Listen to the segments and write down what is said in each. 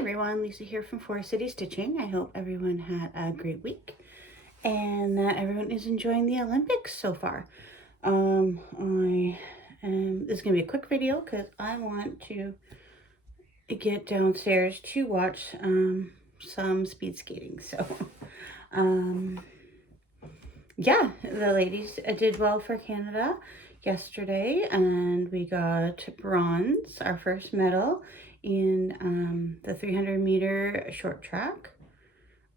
everyone, Lisa here from Forest City Stitching. I hope everyone had a great week and that everyone is enjoying the Olympics so far. This is going to be a quick video because I want to get downstairs to watch some speed skating. So, yeah, the ladies did well for Canada yesterday, and we got bronze, our first medal in the 300-meter short track.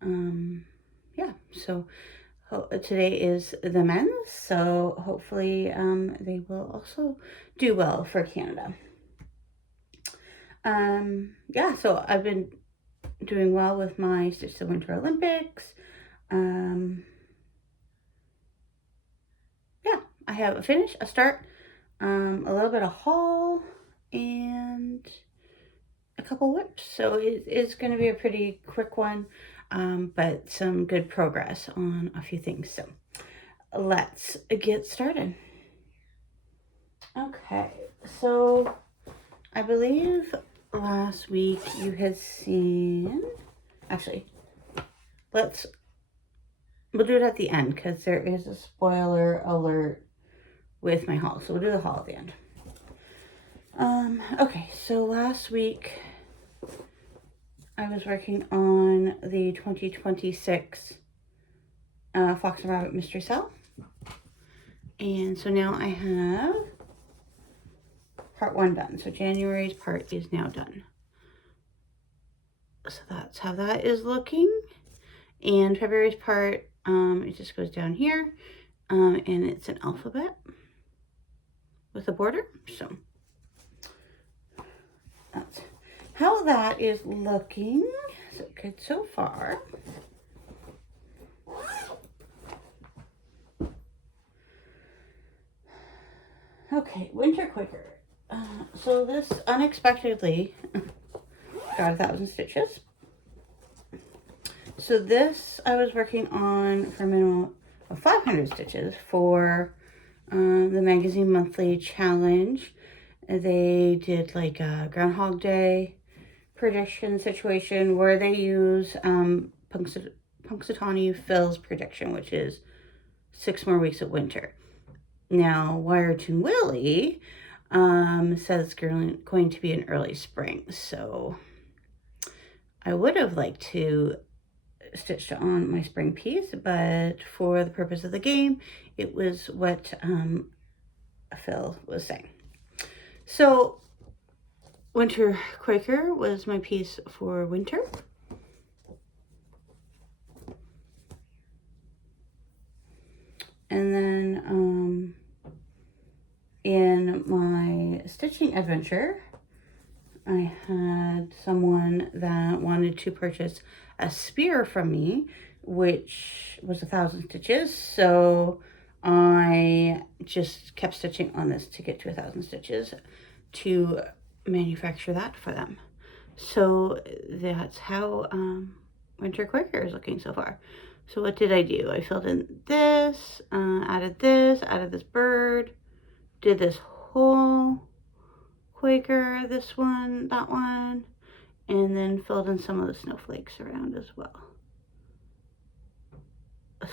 Yeah, so today is the men's, so hopefully they will also do well for Canada. Yeah, so I've been doing well with my Stitch the Winter Olympics. Yeah, I have a finish, a start, a little bit of haul, and a couple whips. So it is going to be a pretty quick one, but some good progress on a few things. So let's get started. Okay, so I believe last week you had seen, actually, we'll do it at the end because there is a spoiler alert with my haul. So we'll do the haul at the end. Okay, so last week I was working on the 2026 Fox and Rabbit Mystery Cell. And so now I have part 1 done. So January's part is now done. So that's how that is looking. And February's part, it just goes down here. And it's an alphabet with a border. So that's how that is looking. So good so far. Okay, Winter Quicker. So this unexpectedly got 1,000 stitches. So this I was working on for a minimum of 500 stitches for the magazine monthly challenge. They did like a Groundhog Day prediction situation where they use Punxsutawney Phil's prediction, which is 6 more weeks of winter. Now, Wired Willie says it's going to be an early spring. So I would have liked to stitch on my spring piece, but for the purpose of the game, it was what Phil was saying. So Winter Quaker was my piece for winter. And then in my stitching adventure, I had someone that wanted to purchase a spear from me, which was 1,000 stitches. So I just kept stitching on this to get to 1,000 stitches to manufacture that for them. So that's how Winter Quaker is looking so far. So what did I do? I filled in this, added this bird, did this whole Quaker, this one, that one, and then filled in some of the snowflakes around as well.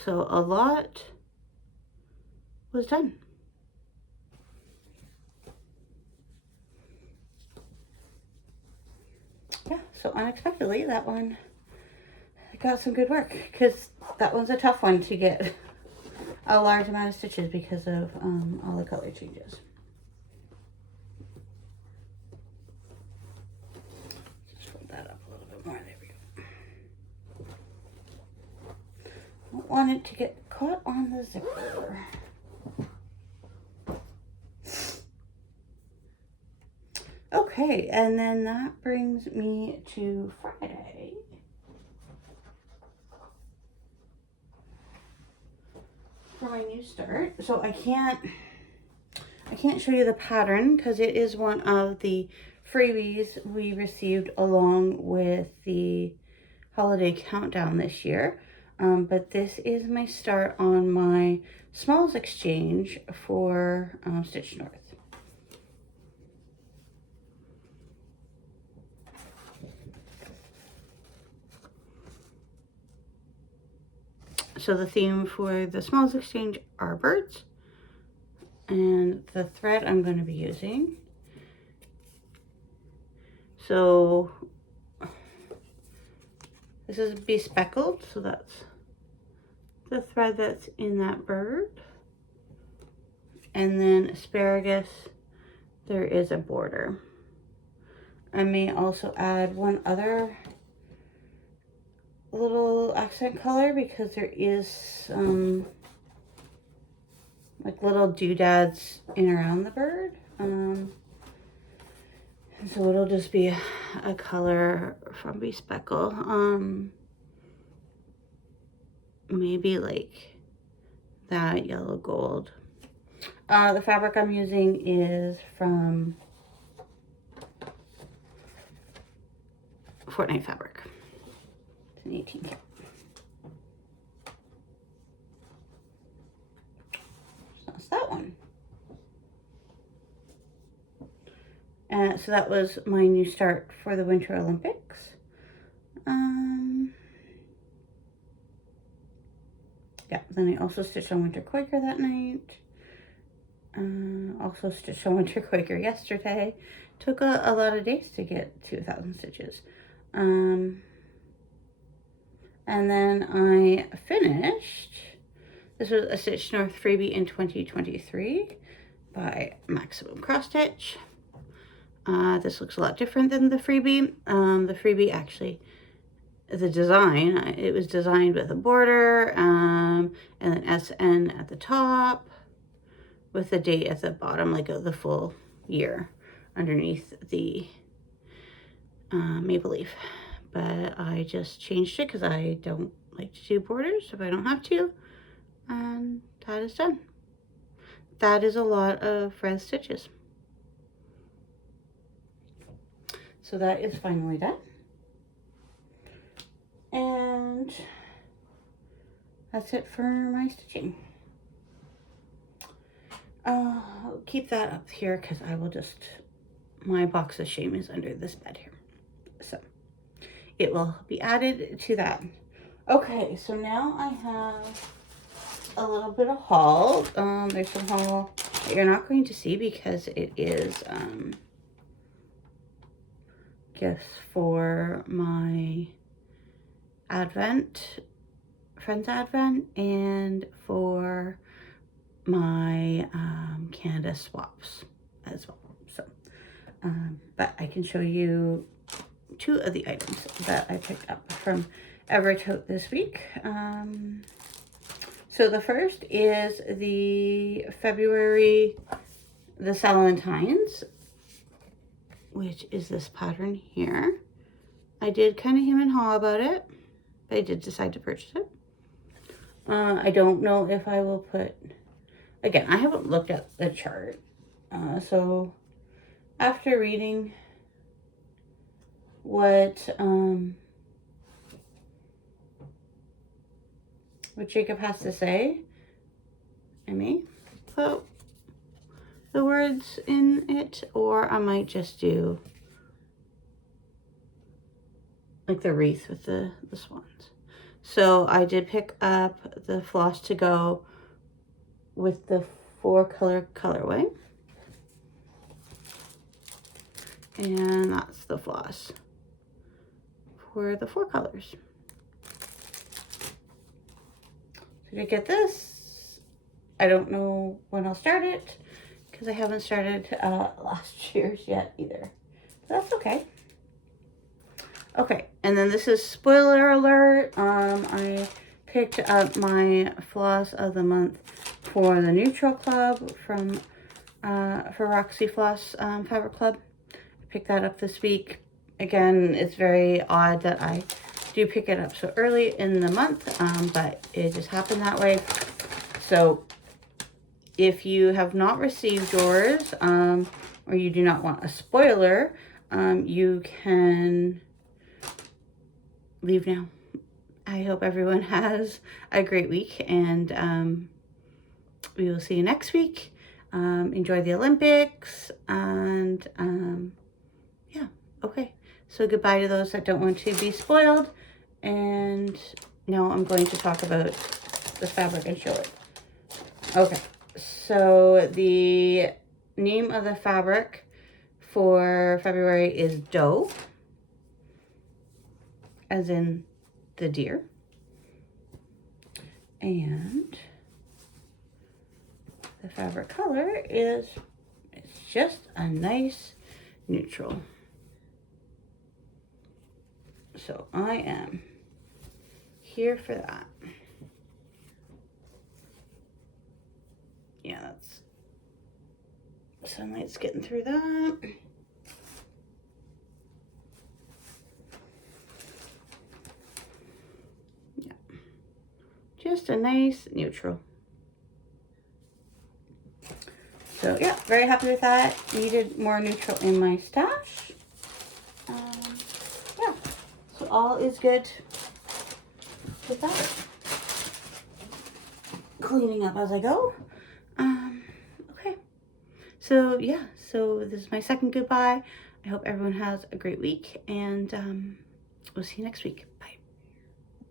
So a lot was done. Yeah, so unexpectedly that one got some good work because that one's a tough one to get a large amount of stitches because of all the color changes. Just fold that up a little bit more. There we go. Don't want it to get caught on the zipper. Okay, and then that brings me to Friday. For my new start. So I can't show you the pattern because it is one of the freebies we received along with the holiday countdown this year. But this is my start on my smalls exchange for Stitch North. So the theme for the Smalls Exchange are birds. And the thread I'm going to be using. So this is bespeckled, so that's the thread that's in that bird. And then asparagus, there is a border. I may also add one other little accent color because there is some like little doodads in around the bird. So it'll just be a color from Bespeckle. Maybe like that yellow gold. The fabric I'm using is from Fortnite Fabric. It's an 18 count. So that's that one. So that was my new start for the Winter Olympics. Yeah, then I also stitched on Winter Quaker that night. Also stitched on Winter Quaker yesterday. Took a lot of days to get to 1,000 stitches. And then I finished, this was a Stitch North freebie in 2023 by Maximum Cross Stitch. This looks a lot different than the freebie. The freebie actually, the design, it was designed with a border and then SN at the top with the date at the bottom, like the full year underneath the maple leaf. But I just changed it because I don't like to do borders if I don't have to. And that is done. That is a lot of red stitches. So that is finally done. And that's it for my stitching. I'll keep that up here because I will just, my box of shame is under this bed here. So it will be added to that. Okay, so now I have a little bit of haul. There's some haul that you're not going to see because it is gifts for my Advent, Friends Advent, and for my Canada swaps as well. So, but I can show you two of the items that I picked up from Evertote this week. So the first is the February, the Salentines, which is this pattern here. I did kind of hem and haw about it, but I did decide to purchase it. I don't know if I will put, again, I haven't looked at the chart. So after reading what Jacob has to say, I may put the words in it, or I might just do like the wreath with the swans. So I did pick up the Floss to Go with the 4-color colorway. And that's the floss for the 4 colors. So to get this, I don't know when I'll start it because I haven't started last year's yet either. But that's okay. Okay, and then this is spoiler alert. I picked up my floss of the month for the Neutral Club from for Roxy Floss Fabric Club. I picked that up this week. Again, it's very odd that I do pick it up so early in the month, but it just happened that way. So if you have not received yours, or you do not want a spoiler, you can leave now. I hope everyone has a great week, and we will see you next week. Enjoy the Olympics, and yeah, okay. So goodbye to those that don't want to be spoiled, and now I'm going to talk about the fabric and show it. Okay, so the name of the fabric for February is Doe, as in the deer. And the fabric color is, it's just a nice neutral. So I am here for that. Yeah, that's, sunlight's getting through that. Yeah, just a nice neutral. So yeah, very happy with that. Needed more neutral in my stash. Yeah, so all is good with that. Cleaning up as I go. Okay. So yeah, so this is my second goodbye. I hope everyone has a great week, and we'll see you next week. Bye.